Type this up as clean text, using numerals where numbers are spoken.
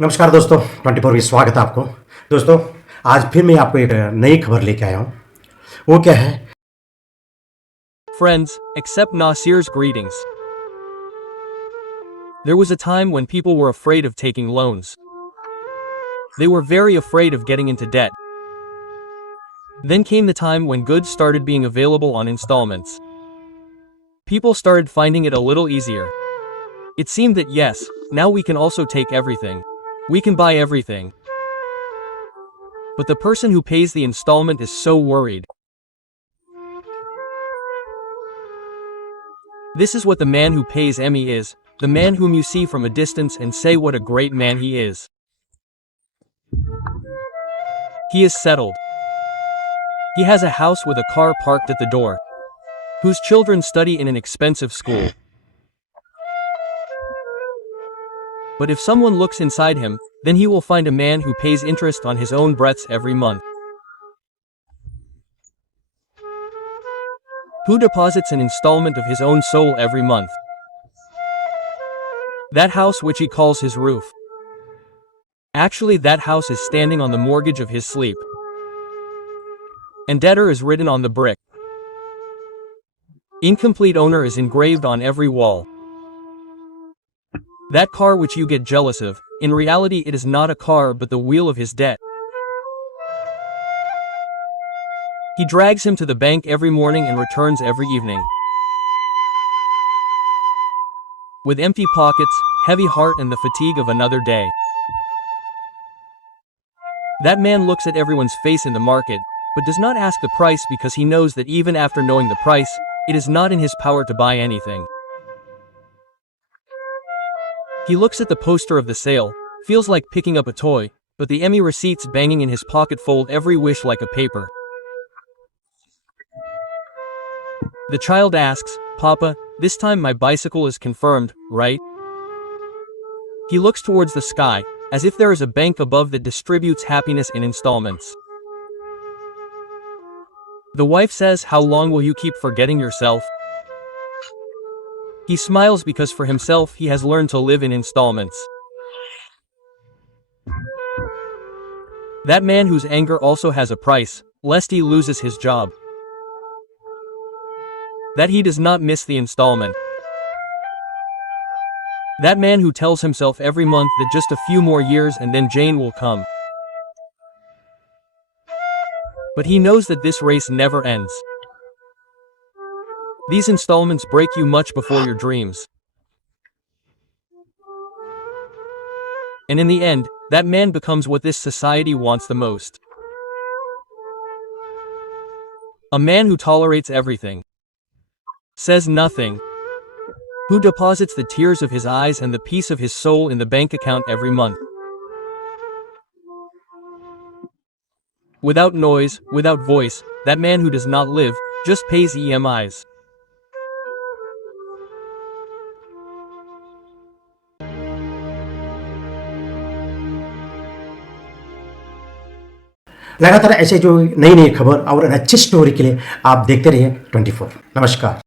नमस्कार दोस्तों, 24 में स्वागत है आपको। दोस्तों, आज फिर मैं आपको एक नई खबर लेके आया हूँ। वो क्या है? Friends, accept Nasir's greetings. There was a time when people were afraid of taking loans. They were very afraid of getting into debt. Then came the time when goods started being available on installments. People started finding it a little easier. It seemed that yes, now we can also take everything. We can buy everything. But the person who pays the installment is so worried. This is what the man who pays EMI is, the man whom you see from a distance and say what a great man he is. He is settled. He has a house with a car parked at the door. Whose children study in an expensive school. But if someone looks inside him, then he will find a man who pays interest on his own breaths every month. Who deposits an installment of his own soul every month. That house which he calls his roof. Actually, that house is standing on the mortgage of his sleep. And debtor is written on the brick. Incomplete owner is engraved on every wall. That car which you get jealous of, in reality it is not a car but the wheel of his debt. He drags him to the bank every morning and returns every evening. With empty pockets, heavy heart and the fatigue of another day. That man looks at everyone's face in the market, but does not ask the price because he knows that even after knowing the price, it is not in his power to buy anything. He looks at the poster of the sale, feels like picking up a toy, but the EMI receipts banging in his pocket fold every wish like a paper. The child asks, "Papa, this time my bicycle is confirmed, right?" He looks towards the sky, as if there is a bank above that distributes happiness in installments. The wife says, "How long will you keep forgetting yourself?" He smiles because for himself he has learned to live in installments. That man whose anger also has a price, lest he loses his job. That he does not miss the installment. That man who tells himself every month that just a few more years and then Jane will come. But he knows that this race never ends. These installments break you much before your dreams. And in the end, that man becomes what this society wants the most. A man who tolerates everything. Says nothing. Who deposits the tears of his eyes and the peace of his soul in the bank account every month. Without noise, without voice, that man who does not live, just pays EMIs. लगातार ऐसे जो नई नई खबर और अच्छी story के लिए आप देखते रहिए 24। नमस्कार।